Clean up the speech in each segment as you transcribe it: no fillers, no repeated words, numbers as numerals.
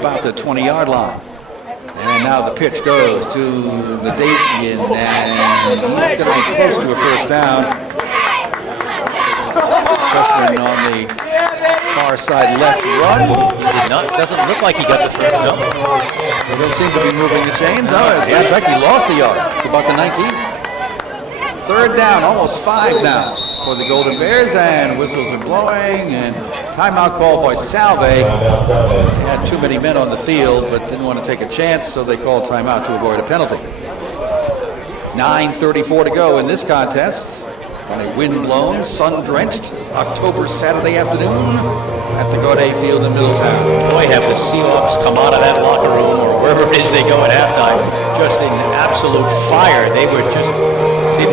about the 20-yard line. And now the pitch goes to the Davian, and he's going to be close to a first down. Freshman on the far side left run. He did not. Doesn't look like he got the first down. They don't seem to be moving the chains. In fact, he lost a yard. About the 19. Third down, almost 5 now for the Golden Bears, and whistles are blowing, and timeout called by Salve. They had too many men on the field, but didn't want to take a chance, so they called timeout to avoid a penalty. 9:34 to go in this contest. On a wind-blown, sun-drenched October Saturday afternoon at the Gaudet Field in Middletown. Boy, have the Seahawks come out of that locker room or wherever it is they go at halftime, just in absolute fire. They've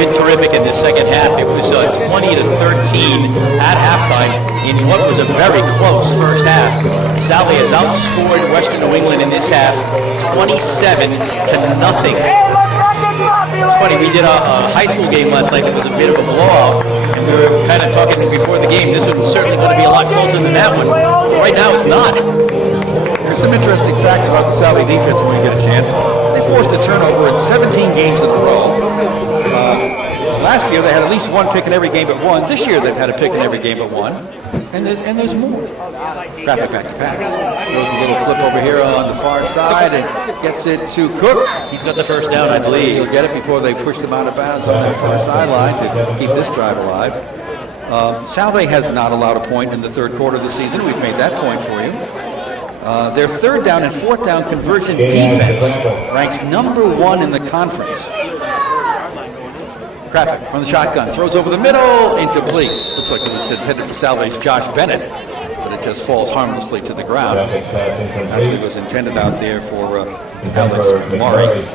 been terrific in the second half. It was 20-13 at halftime in what was a very close first half. Salve has outscored Western New England in this half 27-0. It's funny, we did a high school game last night that was a bit of a blowout, and we were kind of talking before the game. This was certainly going to be a lot closer than that one. But right now, it's not. There's some interesting facts about the Salve defense when we get a chance. They forced a turnover in 17 games in a row. Last year, they had at least one pick in every game but one. This year, they've had a pick in every game but one. And there's more. Rapid back to pass. Goes a little flip over here on the far side and gets it to Cook. He's got the first down, I believe. He'll get it before they push them out of bounds on that far sideline to keep this drive alive. Salve has not allowed a point in the third quarter of the season. We've made that point for you. Their third down and fourth down conversion defense ranks #1 in the conference. Krafik from the shotgun, throws over the middle, incomplete. Looks like it was intended for Salve's Josh Bennett, but it just falls harmlessly to the ground. Actually, it was intended out there for Alex Murray.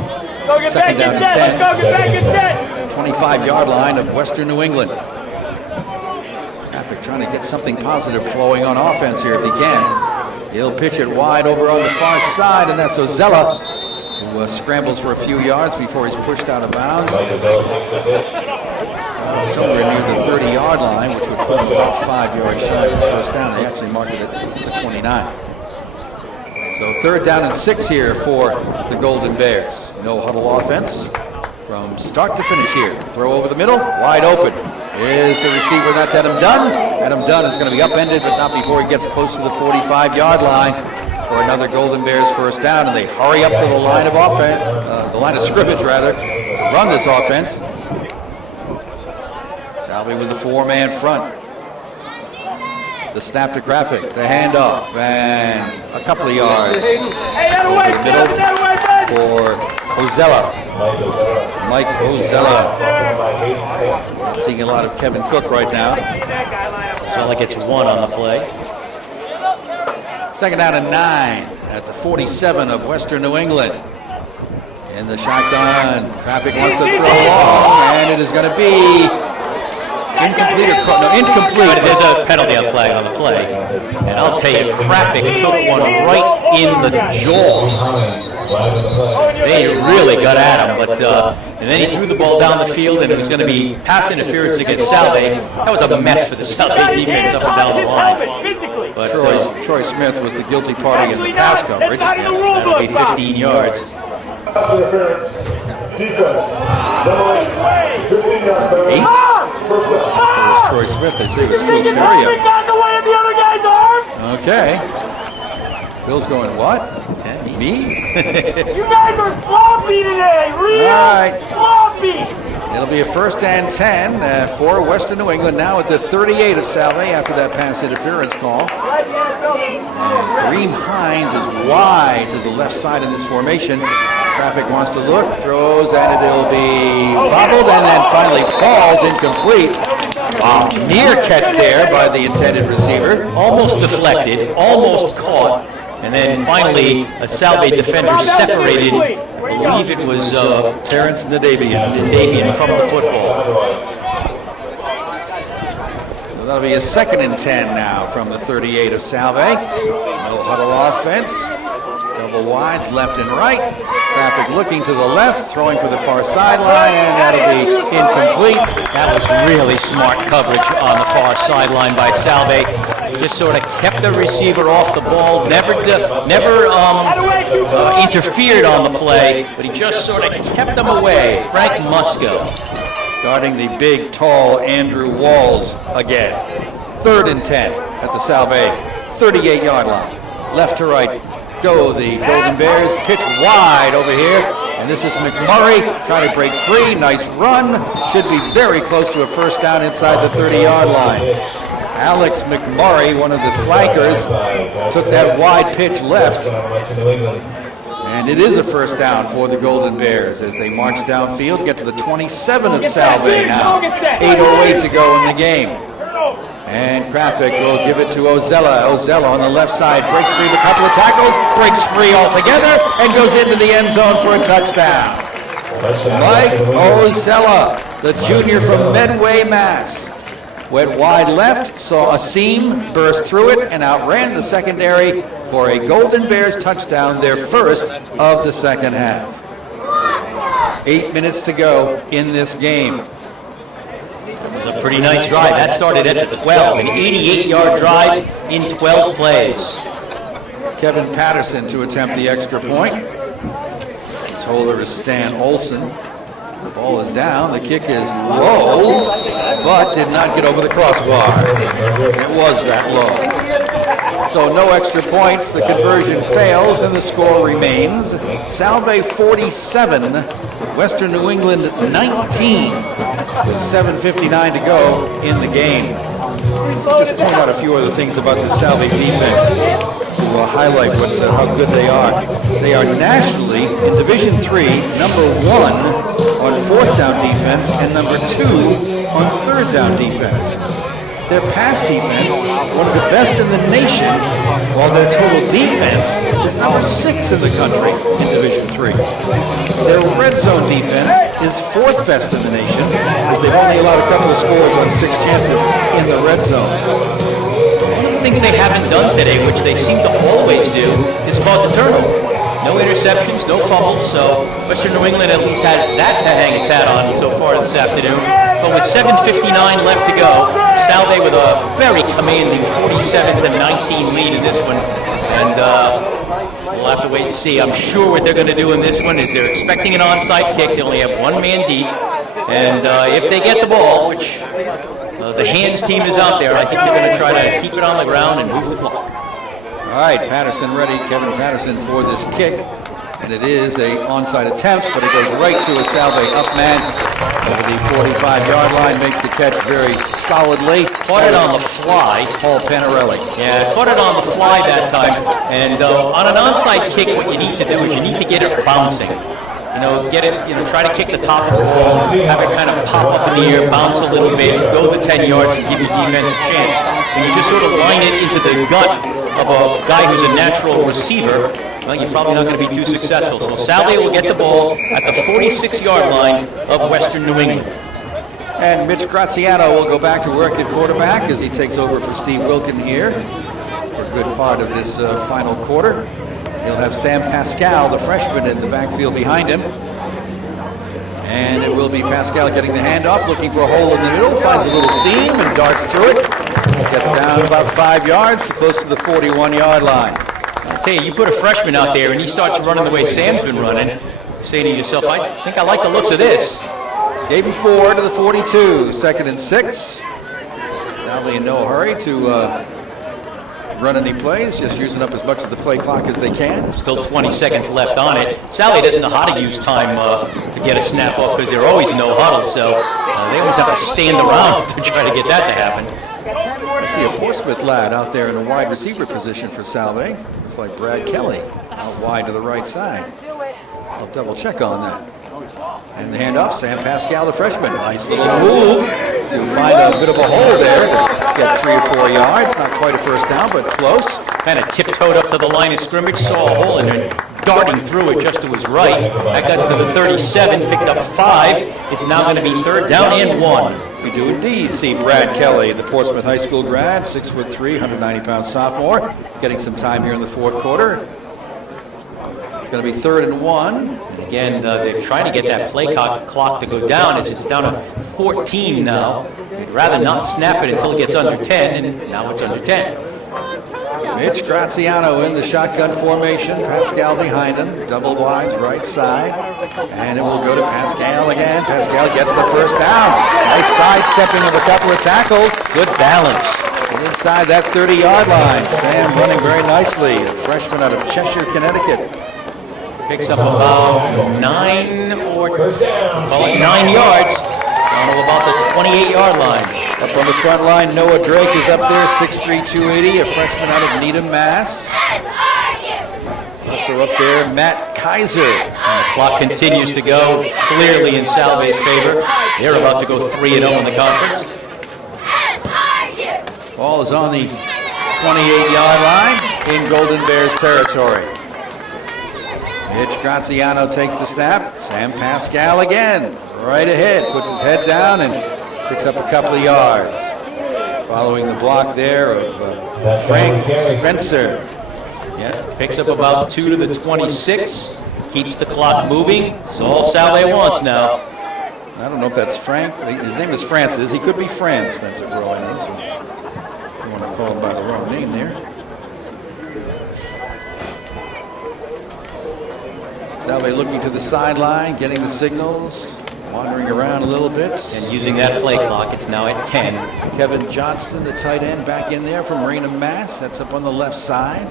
Second down and 10. 25-yard line of Western New England. Krafik trying to get something positive flowing on offense here if he can. He'll pitch it wide over on the far side, and that's Ozella, who scrambles for a few yards before he's pushed out of bounds. Somewhere near the 30-yard line, which would put him about 5 yards shy of the first down. They actually marked it at 29. So third down and 6 here for the Golden Bears. No huddle offense from start to finish here. Throw over the middle, wide open. Is the receiver, that's Adam Dunn. Adam Dunn is going to be upended, but not before he gets close to the 45-yard line for another Golden Bears first down, and they hurry up to the line of offense, the line of scrimmage rather, to run this offense. Salve with the 4-man front. The snap to Krafik, the handoff, and a couple of yards over the middle for Ozella. Mike Ozella. Seeing a lot of Kevin Cook right now. Ozella gets 1 on the play. Second down and 9 at the 47 of Western New England. In the shotgun, Krafik wants to throw long, and it is going to be incomplete. Incomplete. But there's a penalty on the play. And I'll tell you, Krafik took one right in the jaw. They really got at him, but and then he threw the ball down the field, and it was going to be pass interference against Salve. That was a mess for the Salve defense up and down the line. But Troy Smith was the guilty party in the pass coverage. That'll be 15 yards. 8. Troy Smith, they say, was full Terrio. Okay. Bill's going, what? Me? You guys are sloppy today, real sloppy. It'll be a first and 10 for Western New England, now at the 38 of Salve after that pass interference call. Kareem Hines is wide to the left side in this formation. Krafik wants to look, throws, and it'll be bobbled, and then finally falls incomplete. Wow, near catch there by the intended receiver. Almost deflected, almost caught, and then finally a Salve defender separated. I believe it was Terrence Nadavian from the football. So that'll be a second and 10 now from the 38 of Salve. No huddle offense. Double wides, left and right. Traffic looking to the left, throwing for the far sideline, and that'll be incomplete. That was really smart coverage on the far sideline by Salve. Just sort of kept the receiver off the ball, never interfered on the play, but he just sort of kept them away. Frank Musco guarding the big, tall Andrew Walls again. 3rd and 10 at the Salve 38-yard line. Left to right go the Golden Bears. Pitch wide over here. And this is McMurray trying to break free. Nice run. Should be very close to a first down inside the 30-yard line. Alex McMurray, one of the flankers, took that wide pitch left. And it is a first down for the Golden Bears as they march downfield, get to the 27 of Salve now. 8:08 to go in the game. And Krafik will give it to Ozella. Ozella on the left side breaks free with a couple of tackles, breaks free altogether, and goes into the end zone for a touchdown. Mike Ozella, the junior from Medway, Mass. Went wide left, saw a seam, burst through it, and outran the secondary for a Golden Bears touchdown, their first of the second half. 8 minutes to go in this game. It was a pretty nice drive. That started at the 12, an 88-yard drive in 12 plays. Kevin Patterson to attempt the extra point. His holder is Stan Olson. The ball is down, the kick is low, but did not get over the crossbar. It was that low. So no extra points, the conversion fails, and the score remains Salve 47, Western New England 19, with 7:59 to go in the game. Just point out a few other things about the Salve defense to highlight how good they are. They are nationally in Division III, #1 on 4th down defense and #2 on 3rd down defense. Their pass defense, one of the best in the nation, while their total defense is number 6 in the country in Division III. Their red zone defense is 4th best in the nation, as they've only allowed a couple of scores on 6 chances in the red zone. One of the things they haven't done today, which they seem to always do, is cause a turnover. No interceptions, no fumbles, so Western New England at least has that to hang its hat on so far this afternoon. But with 7:59 left to go, Salve with a very commanding 47-19 lead in this one. And we'll have to wait and see. I'm sure what they're going to do in this one is they're expecting an onside kick. They only have one man deep. And if they get the ball, which the hands team is out there, I think they're going to try to keep it on the ground and move the clock. All right, Patterson ready, Kevin Patterson for this kick. And it is a onside attempt, but it goes right to a Salve up man over the 45-yard line, makes the catch very solidly. Caught it on the fly. Paul Panarelli. Yeah, caught it on the fly that time. And on an onside kick, what you need to do is you need to get it bouncing. Get it, try to kick the top of the ball, have it kind of pop up in the air, bounce a little bit, go the 10 yards and give your defense a chance. When you just sort of line it into the gut of a guy who's a natural receiver, well, you're probably not going to be too successful. So Salve will get the ball at the 46-yard line of Western New England. And Mitch Graziano will go back to work at quarterback as he takes over for Steve Wilkin here for a good part of this final quarter. He'll have Sam Pascal, the freshman, in the backfield behind him. And it will be Pascal getting the handoff, looking for a hole in the middle, finds a little seam and darts through it. Gets down about 5 yards to close to the 41-yard line. I'll tell you, you put a freshman out there and he starts running the way Sam's been running, saying to yourself, I think I like the looks of this. Gave him 4 to the 42, 2nd and 6. Salve in no hurry to run any plays, just using up as much of the play clock as they can. Still 20 seconds left on it. Salve doesn't know how to use time to get a snap off because they're always no huddle, so they always have to stand around to try to get that to happen. I see a Portsmouth lad out there in a wide receiver position for Salve. Looks like Brad Kelly out wide to the right side. I'll double check on that. And the handoff, Sam Pascal, the freshman. Nice little move to find a bit of a hole there to get 3 or 4 yards. Not quite a first down, but close. Kind of tiptoed up to the line of scrimmage, saw a hole in it, darting through it just to his right. That got to the 37, picked up 5. It's now going to be 3rd down and 1. We do indeed see Brad Kelly, the Portsmouth High School grad, 6'3", 190-pound sophomore, getting some time here in the fourth quarter. going to be 3rd and 1. Again, they're trying to get that play clock to go down as it's down to 14 now. They'd rather not snap it until it gets under 10, and now it's under 10. Mitch Graziano in the shotgun formation. Pascal behind him. Double wides, right side. And it will go to Pascal again. Pascal gets the first down. Nice sidestepping of a couple of tackles. Good balance. And inside that 30-yard line. Sam running very nicely. A freshman out of Cheshire, Connecticut. Picks up about 9 yards. Down to about the 28-yard line. Up on the front line, Noah Drake is up there, 6'3", 280, a freshman out of Needham, Mass. Also up there, Matt Kaiser. And the clock continues to go clearly in Salve's favor. They're about to go 3-0 in the conference. Ball is on the 28-yard line in Golden Bears territory. Mitch Graziano takes the snap. Sam Pascal again, right ahead, puts his head down and picks up a couple of yards. Following the block there of Frank Spencer. Yeah, picks up about 2 to the 26. Keeps the clock moving. It's all Salve wants now. I don't know if that's Frank. His name is Francis. He could be Fran Spencer for all I know. So I don't want to call him by the wrong name there. Salve looking to the sideline, getting the signals, wandering around a little bit. And using that play clock, it's now at 10. Kevin Johnston, the tight end, back in there from Raynham, Mass. That's up on the left side.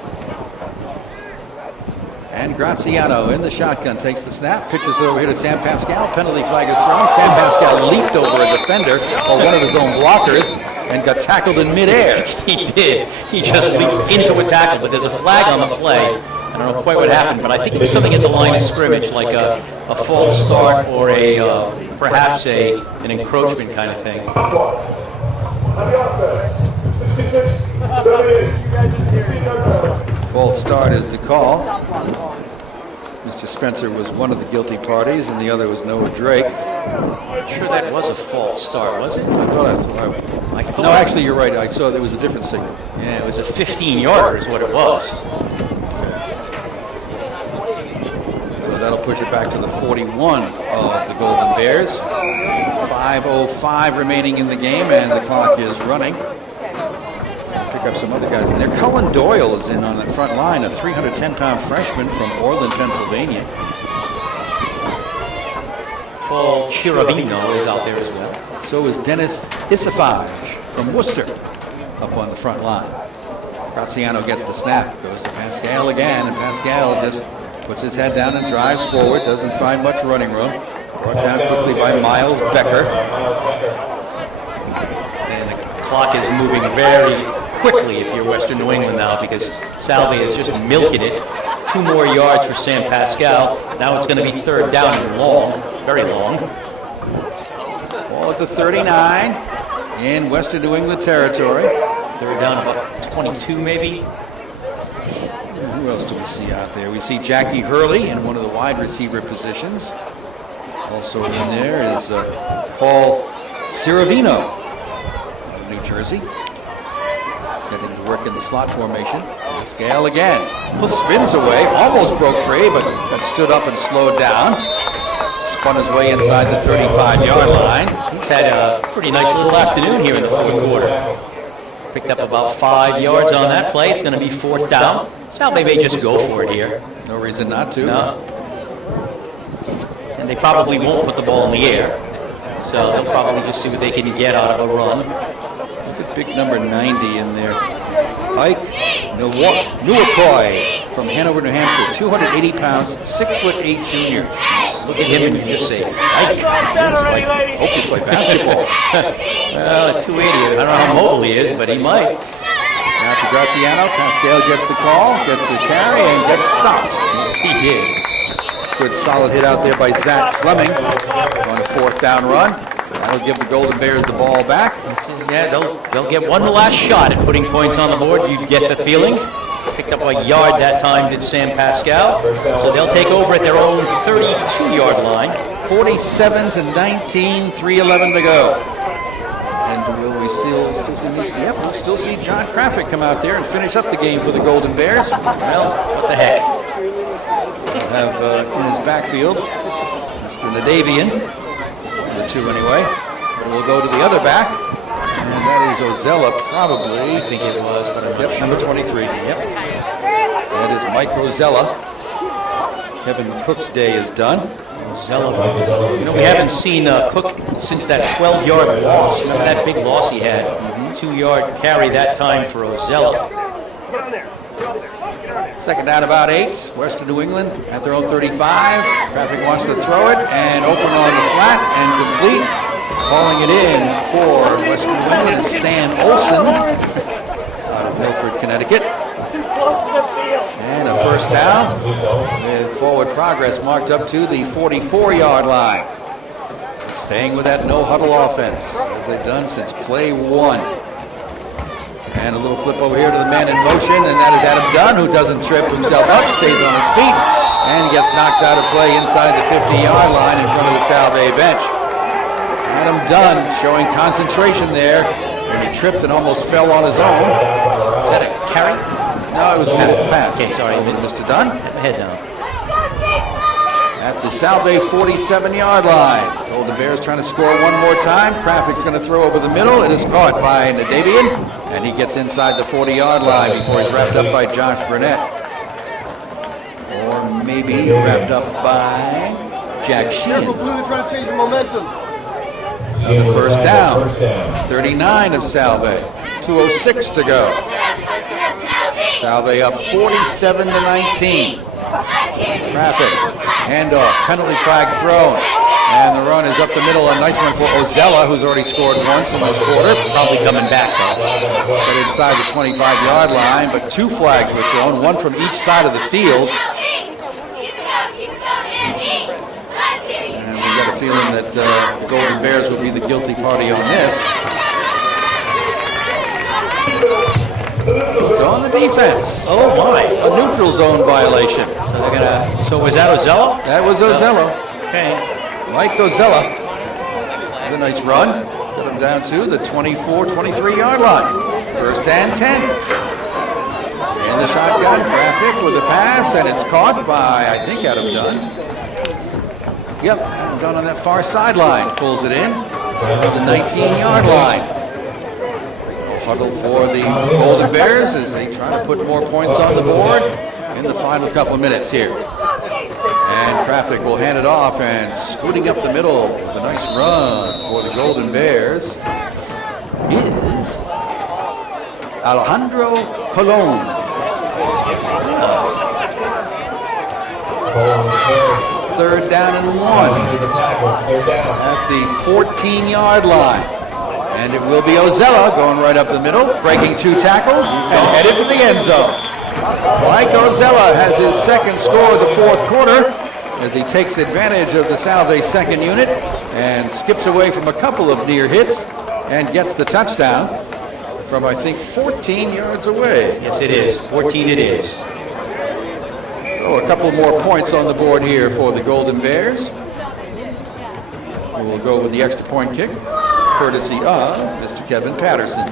And Graziano in the shotgun takes the snap, pitches it over here to Sam Pascal. Penalty flag is thrown. Sam Pascal leaped over a defender or one of his own blockers and got tackled in midair. He did. He just leaped into a tackle, but there's a flag on the play. I don't know quite what happened, but I think it was something at the line of scrimmage, like a false start or perhaps an encroachment kind of thing. False start is the call. Mr. Spencer was one of the guilty parties, and the other was Noah Drake. I'm sure that was a false start, was it? I thought no, actually, you're right. I saw there was a different signal. Yeah, it was a 15-yarder is what it was. So that'll push it back to the 41 of the Golden Bears. 5:05 remaining in the game, and the clock is running. Pick up some other guys in there. Cullen Doyle is in on that front line, a 310-pound freshman from Orland, Pennsylvania. Paul Chiravino is out there as well. So is Dennis Isafaj from Worcester up on the front line. Graziano gets the snap, goes to Pascal again, and Pascal just puts his head down and drives forward, doesn't find much running room. Brought down quickly by Miles Becker. And the clock is moving very quickly if you're Western New England now, because Salve is just milking it. 2 more yards for Sam Pascal. Now it's going to be 3rd down and long, very long. Ball at the 39 in Western New England territory. 3rd down about 22 maybe. Who else do we see out there? We see Jackie Hurley in one of the wide receiver positions. Also in there is Paul Ciravino of New Jersey. Getting to work in the slot formation. Pascal again. Spins away, almost broke free, but got stood up and slowed down. Spun his way inside the 35-yard line. He's had a pretty nice little afternoon here in the 4th quarter. Picked up about 5 yards on that play. It's going to be 4th down. Salve may just go for it here. No reason not to. No. And they probably won't put the ball in the air. So they'll probably just see what they can get out of a run. Look at big number 90 in there. Ike Newakoy from Hanover, New Hampshire. 280 pounds, 6'8" junior. Look at him and you just say, Ike. Hope you play basketball. Well, at 280, I don't know how mobile he is, but he might. Now to Graziano. Pascal gets the call, gets the carry, and gets stopped. He did. Good solid hit out there by Zach Fleming on a 4th down run. That'll give the Golden Bears the ball back. Yeah, they'll get one last shot at putting points on the board. You get the feeling. Picked up a yard that time, did Sam Pascal. So they'll take over at their own 32-yard line. 47-19, 3:11 to go. And will we still see this? Yep, we'll still see John Krafik come out there and finish up the game for the Golden Bears. Well, what the heck. have in his backfield Mr. Nadavian, the two anyway. We'll go to the other back, and that is Ozella, probably. I think it was, but I'm Yep, number 23. Yep. That is Mike Ozella. Kevin Cook's day is done. You know, we haven't seen Cook since that 12-yard loss. Remember that big loss he had? 2-yard carry that time for Ozella. Second down, about 8. Western New England at their own 35. Traffic wants to throw it, and open on the flat and complete. Calling it in for Western New England is Stan Olson out of Milford, Connecticut. And a first down with forward progress marked up to the 44-yard line. Staying with that no-huddle offense, as they've done since play 1. And a little flip over here to the man in motion, and that is Adam Dunn, who doesn't trip himself up, stays on his feet, and gets knocked out of play inside the 50-yard line in front of the Salve bench. Adam Dunn showing concentration there, and he tripped and almost fell on his own. Is that a carry? No, it was a pass. Okay, sorry. Mr. Dunn. Have my head down. At the Salve 47-yard line. Golden Bears trying to score one more time. Krafik's going to throw over the middle. It is caught by Nadavian, and he gets inside the 40-yard line before he's wrapped up by Josh Burnett. Or maybe wrapped up by Jack Sheehan. Blue, they're trying to change the momentum. The first down. 39 of Salve. 2:06 to go. Salve up 47-19. Traffic, handoff, penalty flag thrown, and the run is up the middle. A nice one for Ozella, who's already scored once in this quarter. Probably coming back, though. But inside the 25-yard line, but 2 flags were thrown, one from each side of the field. And we got a feeling that the Golden Bears will be the guilty party on this. So on the defense. Oh, my. A neutral zone violation. So they're gonna. So was that Ozella? That was Ozella. Okay. Mike Ozella. With a nice run. Got him down to the 23-yard line. First and 10. And the shotgun, Graphic with a pass, and it's caught by, I think, Adam Dunn. Yep, Adam Dunn on that far sideline. Pulls it in to the 19-yard line. Huddle for the Golden Bears as they try to put more points on the board in the final couple of minutes here. And Traffic will hand it off, and scooting up the middle with a nice run for the Golden Bears is Alejandro Colon. Third down and 1 at the 14-yard line. And it will be Ozella going right up the middle, breaking 2 tackles, and headed for the end zone. Mike Ozella has his second score of the fourth quarter as he takes advantage of the Salve second unit and skips away from a couple of near hits and gets the touchdown from, I think, 14 yards away. Yes, it is. 14 it is. So a couple more points on the board here for the Golden Bears. We'll go with the extra point kick, courtesy of Mr. Kevin Patterson.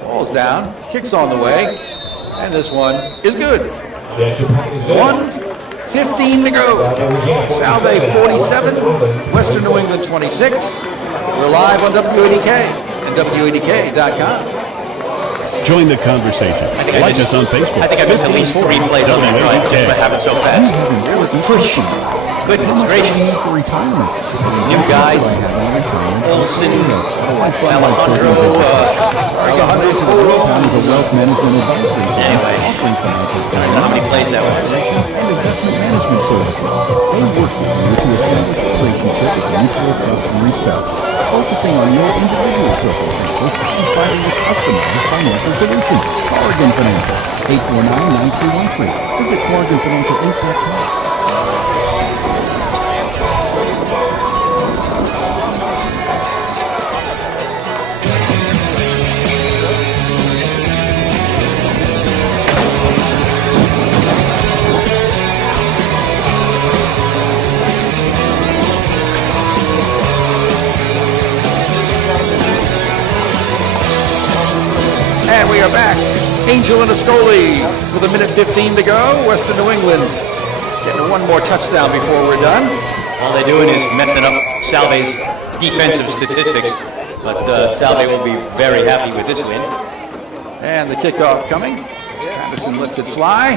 Ball's down, kicks on the way, and this one is good. 1:15 to go. Salve 47, Western New England 26. We're live on WADK and WADK.com. Join the conversation. Like us on Facebook. I think I missed at least 3 plays on that drive. What happened so fast? Goodness gracious. New guys. Olsen, Alejandro, anyway, I don't know how many plays that was. Investment management services. They work with you to establish relationships of mutual trust and respect, focusing on your individual circumstances and finding a customized financial solution. Corrigan Financial, 849-9313. Visit CorriganFinancialInc.com. And we are back Angel and Ascoli with 1:15 to go. Western New England getting one more touchdown before we're done. All they're doing is messing up Salve's defensive statistics, but Salve will be very happy with this win. And the kickoff coming. Anderson lets it fly.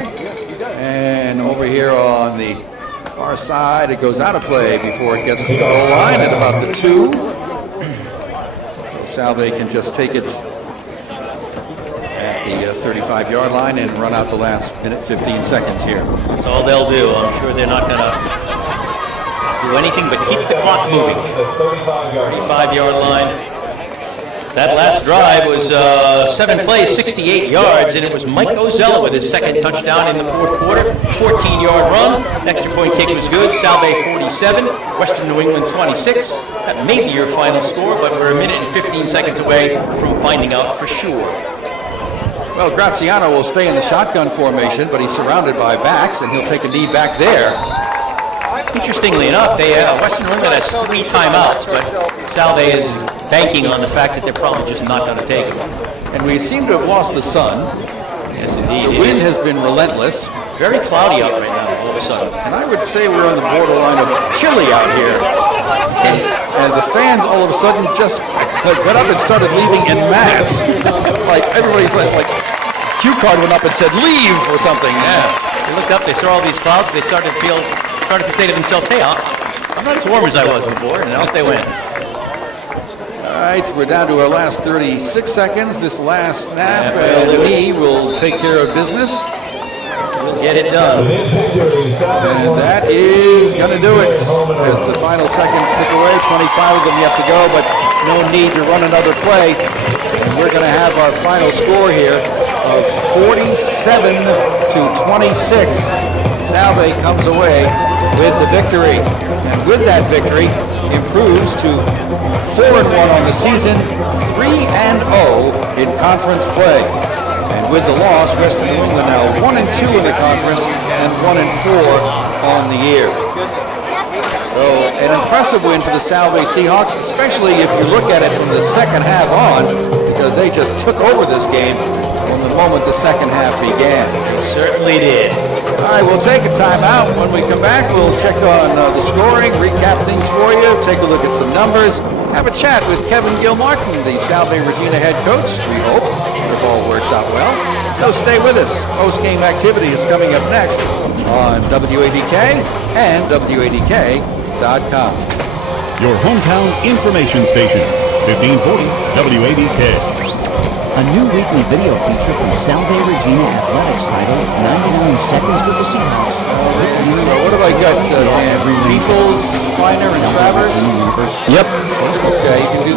And over here on the far side, it goes out of play before it gets to the goal line at about the 2. So Salve can just take it at the 35-yard line and run out the last minute 15 seconds here. That's all they'll do. I'm sure they're not going to do anything but keep the clock moving. 35-yard line. That last drive was 7 plays, 68 yards, and it was Mike Ozella with his second touchdown in the fourth quarter. 14-yard run. Extra point kick was good. Salve 47, Western New England 26. That may be your final score, but we're a minute and 15 seconds away from finding out for sure. Well, Graziano will stay in the shotgun formation, but he's surrounded by backs, and he'll take a knee back there. Interestingly enough, Western New England has 3 timeouts, but Salve is banking on the fact that they're probably just not going to take it. And we seem to have lost the sun. Yes, indeed. The wind has been relentless. Very cloudy out right now, all of a sudden. And I would say we're on the borderline of chilly out here. And the fans all of a sudden just got up and started leaving en masse. Like everybody's like cue card went up and said leave or something. Yeah. They looked up, they saw all these clouds, they started to say to themselves, hey, I'm not as warm as I was before, and out they went. All right, we're down to our last 36 seconds. This last snap, the knee will take care of business. We'll get it done. And that is going to do it. As the final seconds tick away, 25 of them yet to go, but no need to run another play. And we're going to have our final score here of 47 to 26. Salve comes away with the victory. And with that victory, improves to 4-1 on the season, 3-0 in conference play. And with the loss, Western New England now 1-2 in the conference and 1-4 on the year. So an impressive win for the Salve Seahawks, especially if you look at it from the second half on, because they just took over this game from the moment the second half began. They certainly did. All right, we'll take a timeout. When we come back, we'll check on the scoring, recap things for you, take a look at some numbers, have a chat with Kevin Gilmartin, the Salve Regina head coach, we hope, if all works out well. So stay with us. Post-game activity is coming up next on WADK and WADK.com. Your hometown information station, 1540 WADK. A new weekly video feature from Salve Regina Athletics titled 99 Seconds with the Seahawks. What have I got, Dan? Peoples, Feiner, and Travers? Yep. Okay, you can do